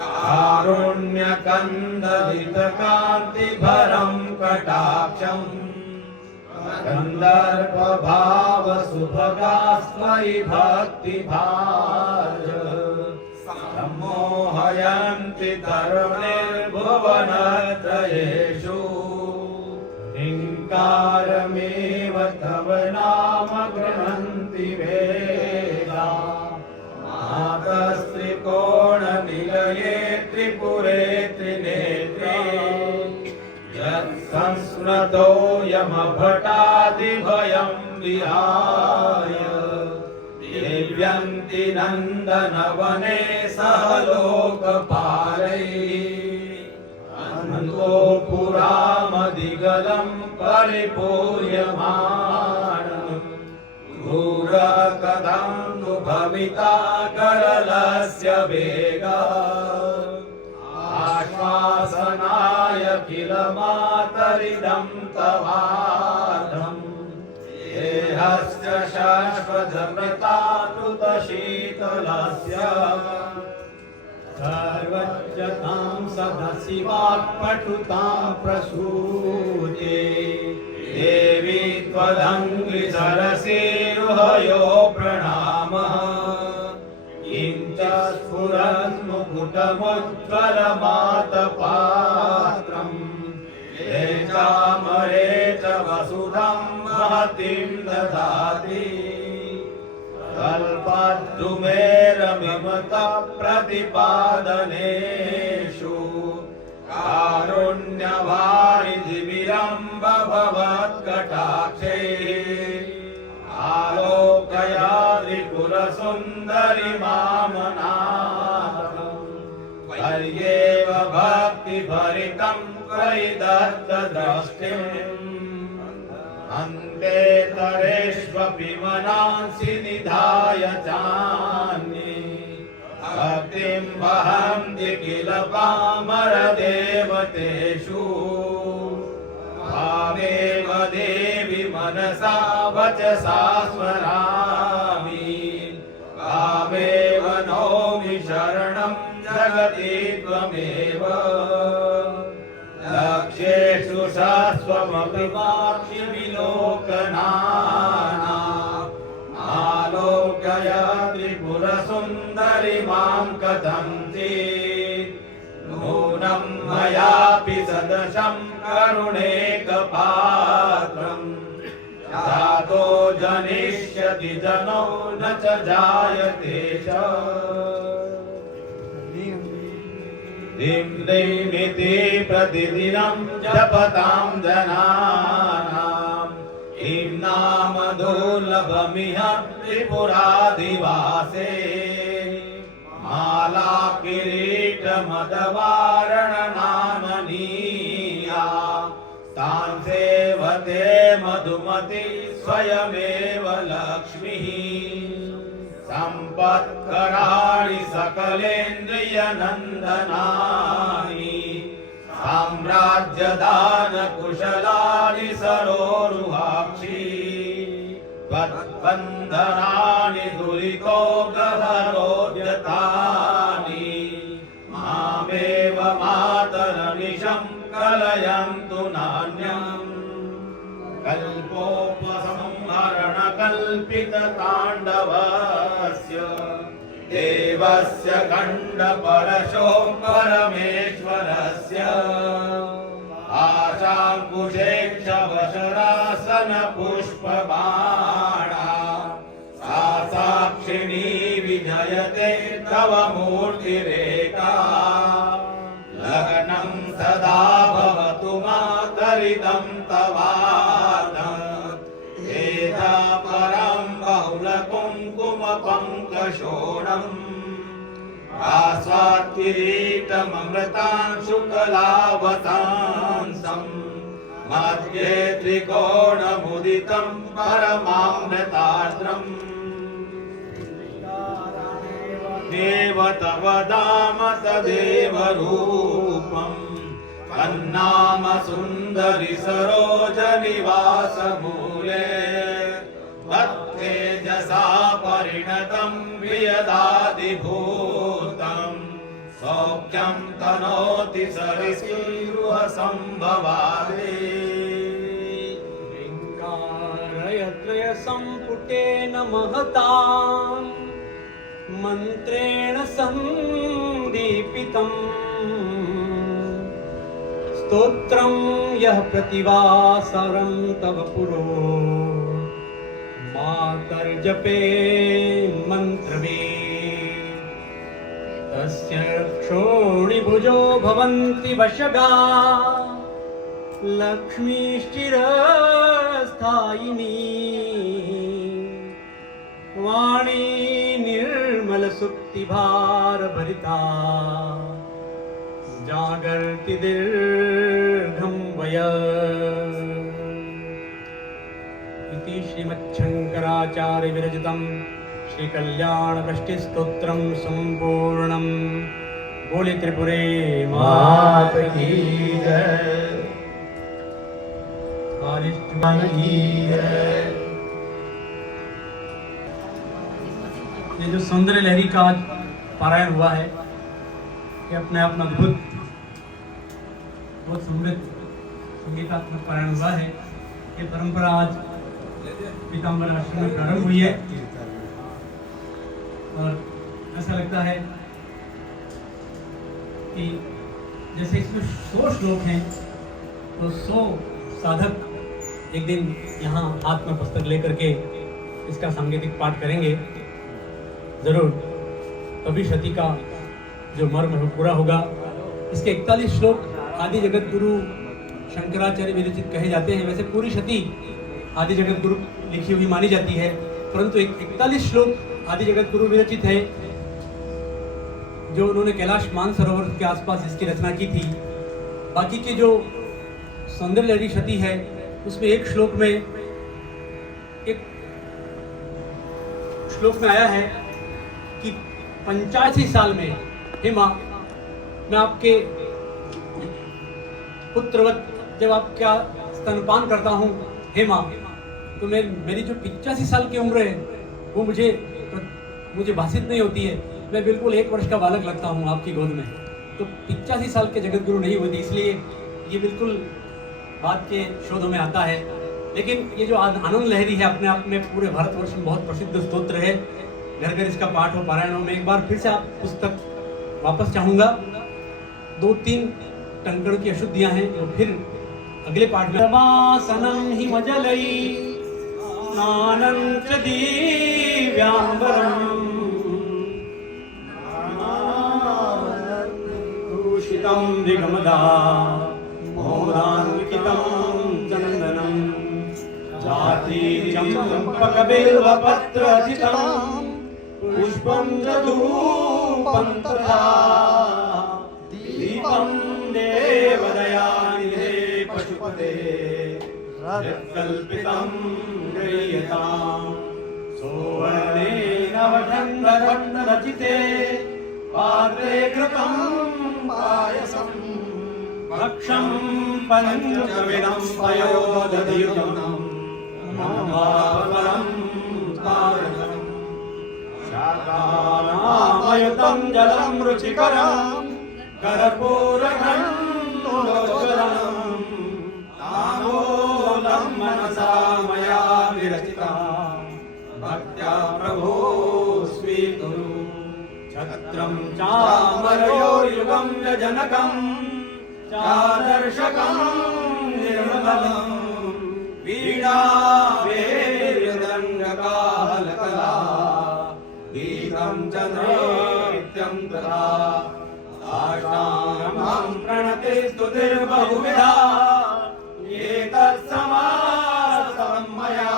कारुण्यकन्दलितकान्तिभरं कटाक्षम् गन्धर्वभावसुभगास्मयि भक्तिभाज सम्मोहयन्ति तरुणिर्भुवनत्रयेषु हिङ्कारमेव तव नाम गृह्णन्ति वेदा मातस्त्रिकोणनिलये त्रिपुरे त्रिनेत्रे यत्संस्मृतोऽयमभटादिभयं विहाय दिव्यन्ति नन्दनवने सह लोकपालैः अनन्तो पुरामदिगलं परिपूर्यमाणम् क्रूरः कथं नु भविता करलस्य वेगः आश्वासनाय किल मातरिदं तवार्धम् देहस्य शाश्वतमृताकृतशीतलस्य सर्वज्ञतां सदसि वाक्पटुतां प्रसूते देवी त्वदङ्घ्रिसरसीरुहयो प्रणामः किञ्च स्फुरन्मुकुटमुज्ज्वलमातपात्रम् ये चामरे च वसुधं महतीं ददाति कल्पद्रुमेरमिमतप्रतिपादनेषु कारुण्यवारिधिविरम्ब भवत्कटाक्षे आलोकया त्रिपुरसुन्दरि मामनाथम् पर्येव भक्तिभरितं त्वयि दत्तदृष्टिम् अन्तेतरेष्वपि मनांसि निधाय चान्ये भक्तिं वहन्ति किल पामरदेवतेषु भावेव देवि मनसा वचसा स्मरामि भावेव नौमि शरणं जगति त्वमेव लक्ष्येषु शाश्वमपि वाक्यविलोकनानाम् आलोकया त्रिपुरसुन्दरि मां कथन्ति नूनं मयापि सदृशं करुणेकपात्रम् जातो जनिष्यति जनो न च जायते च धिं धिमिति प्रतिदिनं जपतां जनानां किं नाम दुर्लभमिह त्रिपुराधिवासे माला किरीटमदवारणनामनीया तां सेवते मधुमती स्वयमेव लक्ष्मीः सम्पत्कराणि सकलेन्द्रियनन्दनानि साम्राज्यदानकुशलानि सरोरुहाक्षी त्वद्बन्धनानि दुरितोगहरोद्यतानि मामेव मातरनिशं कलयन्तु नान्यम् कल्पोपसंहरणकल्पितताण्डवस्य देवस्य खण्डपरशो परमेश्वरस्य आशाङ्कुशेक्षवशरासनपुष्पबाणा सा साक्षिणी विजयते तव मूर्तिरेका लग्नं सदा भवतु मातरिदं तवादम् एता परं बहुलकुङ्कुमपङ्कशोणम् आस्वात्किरीटममृतांशुकलावतांसम् मध्ये त्रिकोणमुदितं परमामृतार्द्रम् देव तव दाम तदेव रूपम् तन्नाम सुन्दरि सरोजनिवासमूले तत्तेजसा परिणतं वियदादिभूतम् सौख्यं तनोति सरिसीरुहसम्भवादे ऋङ्कारयत्रयसम्पुटेन महताम् मन्त्रेण सन्दीपितम् स्तोत्रं यः प्रतिवासरं तव पुरो मातर्जपे मन्त्रवे तस्य क्षोणिभुजो भवन्ति वशगा लक्ष्मीश्चिरस्थायिनी वाणी निर्मलसुक्तिभारभरिता जागर्ति दीर्घं वय इति श्रीमच्छंकराचार्य विरचितम श्री कल्याण वृष्टि स्तोत्रम संपूर्णम। बोले त्रिपुरे मात की जय, की जय। ये जो सौंदर्य लहरी का आज पारायण हुआ है, ये अपने आप में अद्भुत, बहुत समृद्ध संगीतात्मक पारायण हुआ है। ये परंपरा आज पीताम्बर आश्रम में प्रारंभ हुई है और ऐसा लगता है कि जैसे इसमें 100 श्लोक हैं तो 100 साधक एक दिन यहाँ हाथ में पुस्तक लेकर के इसका सांगीतिक पाठ करेंगे जरूर, तभी शती का जो मर्म है पूरा होगा। इसके 41 श्लोक आदि जगत गुरु शंकराचार्य विरचित कहे जाते हैं। वैसे पूरी शती आदि जगत गुरु लिखी हुई मानी जाती है, परंतु 41 श्लोक आदि जगत गुरु विरचित है जो उन्होंने कैलाश मानसरोवर के आसपास इसकी रचना की थी। बाकी के जो सौंदर्य लहरी शती है उसमें एक श्लोक में आया है कि 85 साल में हे माँ, मैं आपके पुत्रवत जब आपका स्तनपान करता हूँ हे माँ, तो मेरी जो 85 साल की उम्र है वो मुझे भाषित नहीं होती है। मैं बिल्कुल 1 वर्ष का बालक लगता हूँ आपकी गोद में। तो 85 साल के जगत गुरु नहीं हुए थे, इसलिए ये बिल्कुल बात के शोधों में आता है। लेकिन ये जो आनंद लहरी है अपने आप में पूरे भारतवर्ष में बहुत प्रसिद्ध स्तोत्र है। घर घर इसका पाठ हो, पारायण हो। मैं एक बार फिर से आप पुस्तक वापस चाहूँगा। 2-3 टंकण की अशुद्धियाँ हैं और फिर अगले पाठ में वासनं हिमजलई स्नानं च दिव्यांबरम् दूषितं दिगमदा मोदान्वितं चन्दनं जाति चम्पकबिल्वपत्रचितं पुष्पं च धूपं तथा दीपं देवदयानिधे पशुपते यत्कल्पितं गृह्यताम् सुवर्णेन वठण्डरचिते पात्रे कृतं पायसं भक्षं पञ्चविधं पयोदधियुतं नमावरं तारकम् शाकानामयुतं जलं रुचिकरं कर्पूरगण्डोज्ज्वलम् ताम्बूलं मनसा मया विरचितं भक्त्या प्रभो स्वीकुरु। छत्रं चामरयोर्युगं यजनकं चादर्शकं निर्मलं वीणावेर्यदण्डकाहलकला गीतं च नृत्यं तथा साष्टाङ्गं प्रणति स्तुतिर्बहुविधा एतत्समासं मया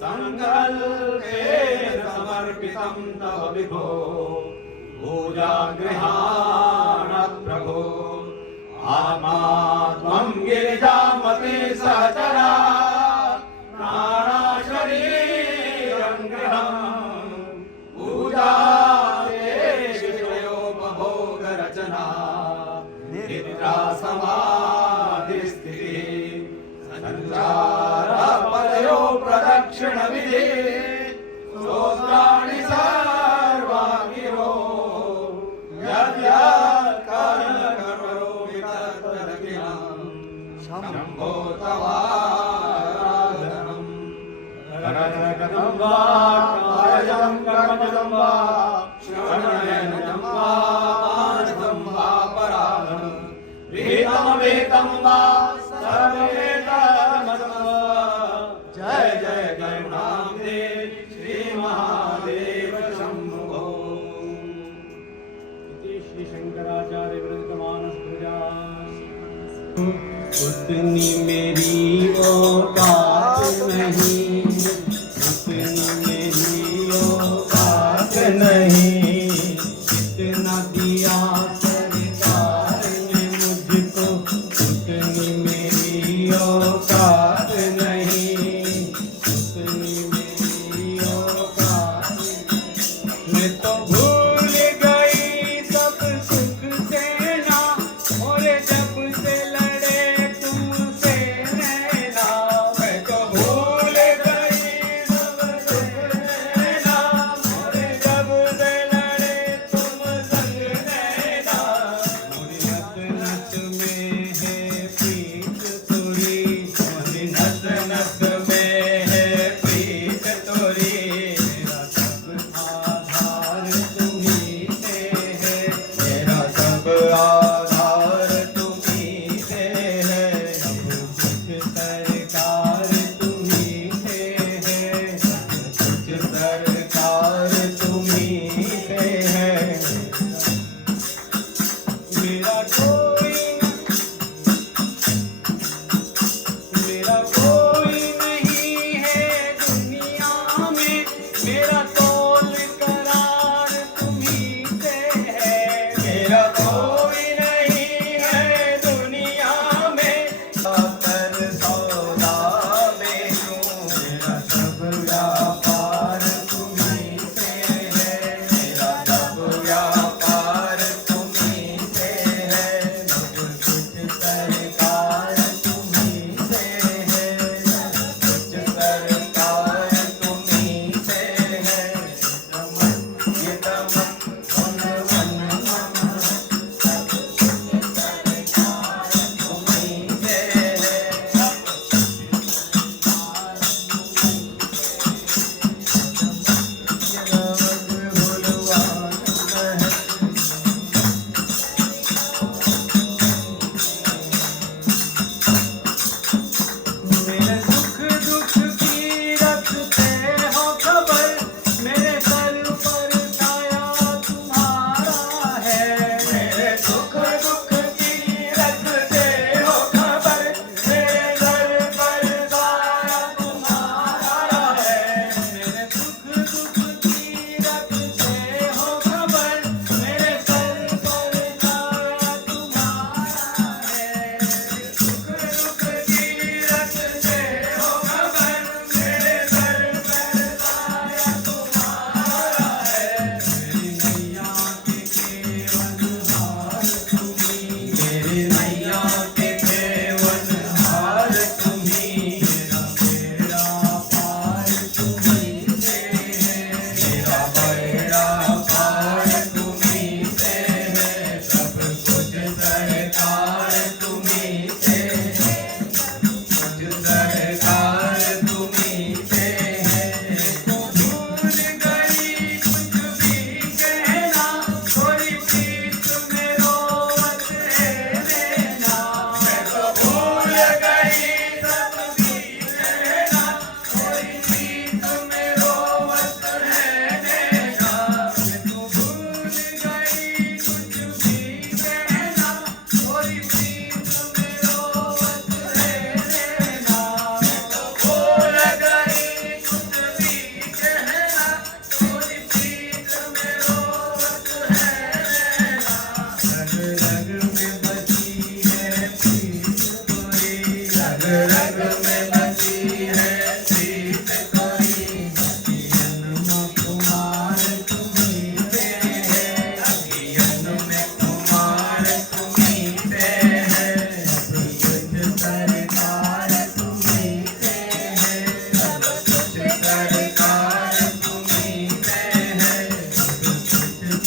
सङ्कल्पे समर्पितं तव विभो पूजागृहाण प्रभो आत्मा त्वं गिरिजामते सहचरा प्राणा शरीरं गृहं पूजा विषयोपभोगरचना निद्रा समाधिस्थितिः सञ्चारपदयो प्रदक्षिणविधि स्तोत्राणि सर्वा गिरो यद्यत् करोमि तत्तदखिलं शम्भो तवाराधनम्। करकरकं वा कायजं कर्मजं वा श्रवणनयनं वा मानसं वा पराधनं विहितमवेतं वा सर्ववेदमसं वा। जय जय करुणाब्धे श्री महादेव शंभो। इति श्री शंकराचार्य विरचित मानस पूजा। उतनी मेरी औकात नहीं, उतनी मेरी औकात नहीं, इतना दिया सरकार ने मुझको, उतनी मेरी औकात नहीं।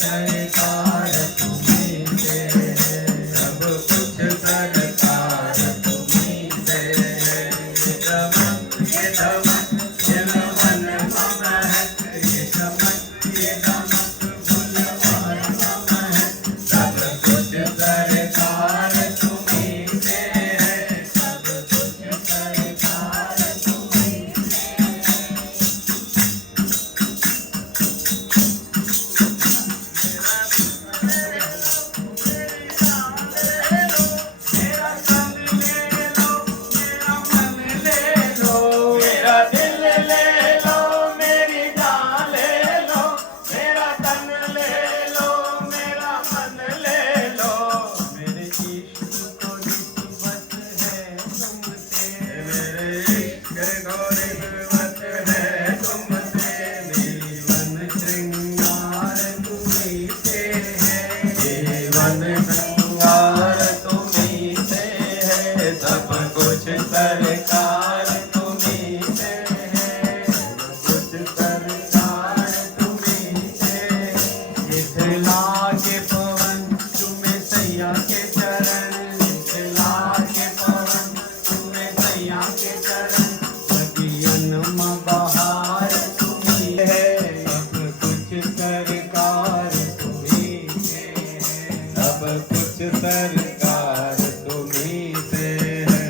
सरकार तुम्हीं से है, सब कुछ सरकार तुम्हीं से है। ये दमक ये मन महक, ये चमक ये दमक फूल और महक, सब कुछ सरकार तुम्हीं से है, सब कुछ सरकार तुम्हीं से है। मेरा तन ले लो, मेरा मन ले लो, मेरा दिल ले लो, मेरी जान ले लो, मेरा तन ले लो, मेरा मन ले लो, मेरे इश्क को निस्बत है तुमसे, मेरे इश्क को निस्बत है तुमसे, जीवन श्रृंगार तुम्हीं से है, जीवन श्रृंगार तुम्हीं से है, सब कुछ सरकार तुम्हीं से है, सब कुछ सरकार तुम्हीं से है। इथला के पवन तुम्हें सैया के चरण, इथला के पवन तुम्हें सैया के चरण, बगियन में बहार तुम्हीं है, सब कुछ सरकार तुम्हीं से है, सब कुछ सरकार तुम्हीं से है।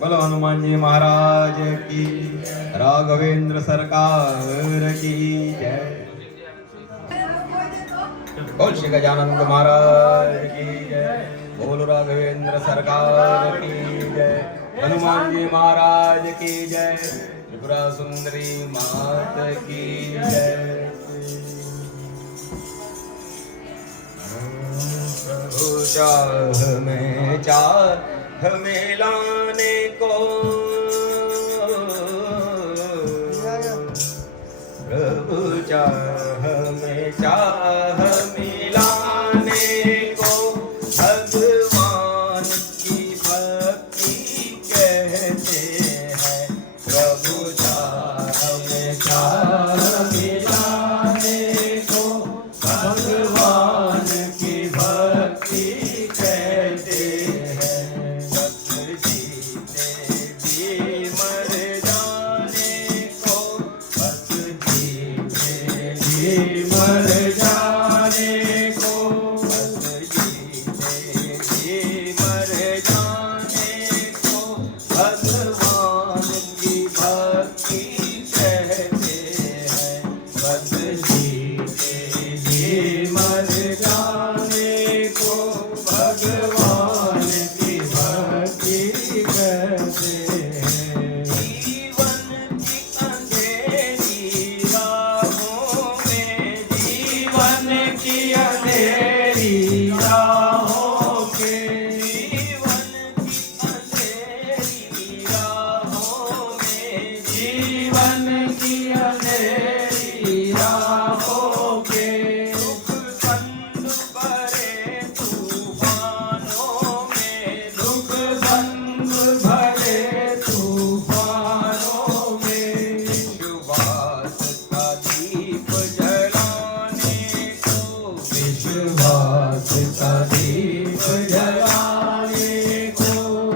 बोलो हनुमान जी महाराज की, राघवेंद्र सरकार की जय। बोल श्री गजानंद महाराज की जय, बोल राघवेंद्र सरकार की जय, हनुमान जी महाराज की जय, त्रिपुरा सुंदरी मात की जय। प्रभु चाह में चाह मिलाने को, प्रभु चाह में चाह मिलाने को, भगवान की भक्ति कहते हैं, प्रभु चाह में चाह मिलाने को, भगवान की भक्ति कहते हैं, सत जीते भी मर जाने को, सत जीते भी मर जाने को, सत जीते भी मर जाने को, भगवान की भक्ति कहते हैं, सत जीते भी मर जाने को, भगवान की भक्ति कहते हैं। जीवन की अंधेरी राहों में, जीवन की अंधेरी राहों के, जीवन की अंधेरी राहों में, जीवन की अंधेरी राहों के, दुख संग भरे तूफानों में, दुख संग भरे तूफानों में, विश्वास का दीप जलाने को, विश्वास का दीप जलाने को,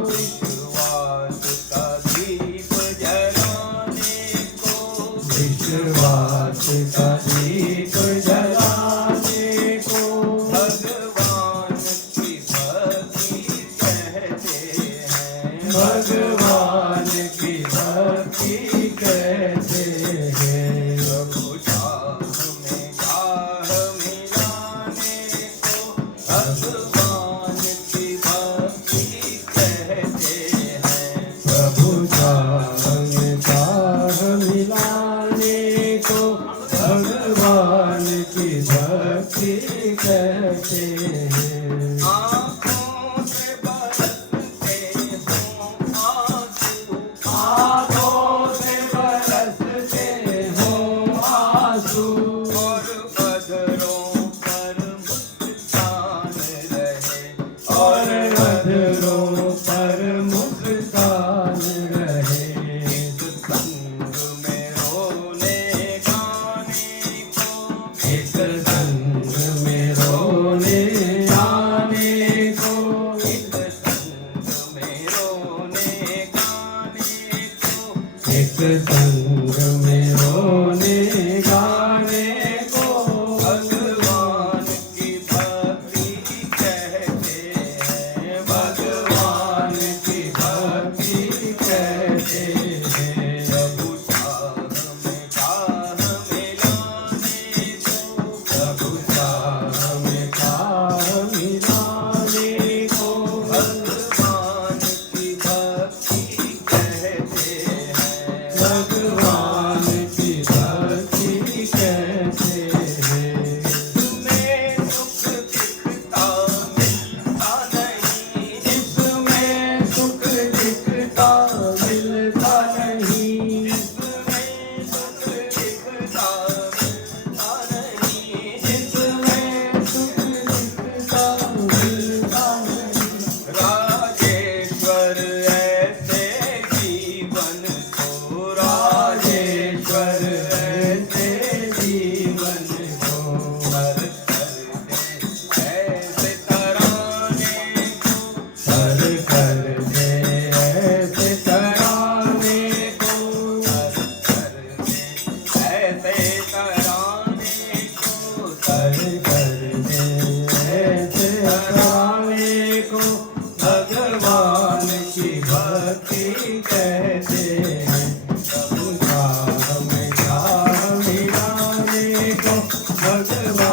विश्वास का दीप जलाने को, विश्वास का दीप जलाने को, भगवान की भक्ति कहते हैं, भगवान की भक्ति कहते हैं। प्रभु चाह में चाह मिलाने को, भगवान की भक्ति कहते हैं, प्रभु चाह में चाह मिलाने को, भगवान की भक्ति कहते हैं। आँखों से बरसते हों आंसू, आँखों से बरसते हों आंसू, और बदरों पर मुस्कान रहे, और बदरों पर मुस्कान रहे, संग में रोने गाने को, इस भगवान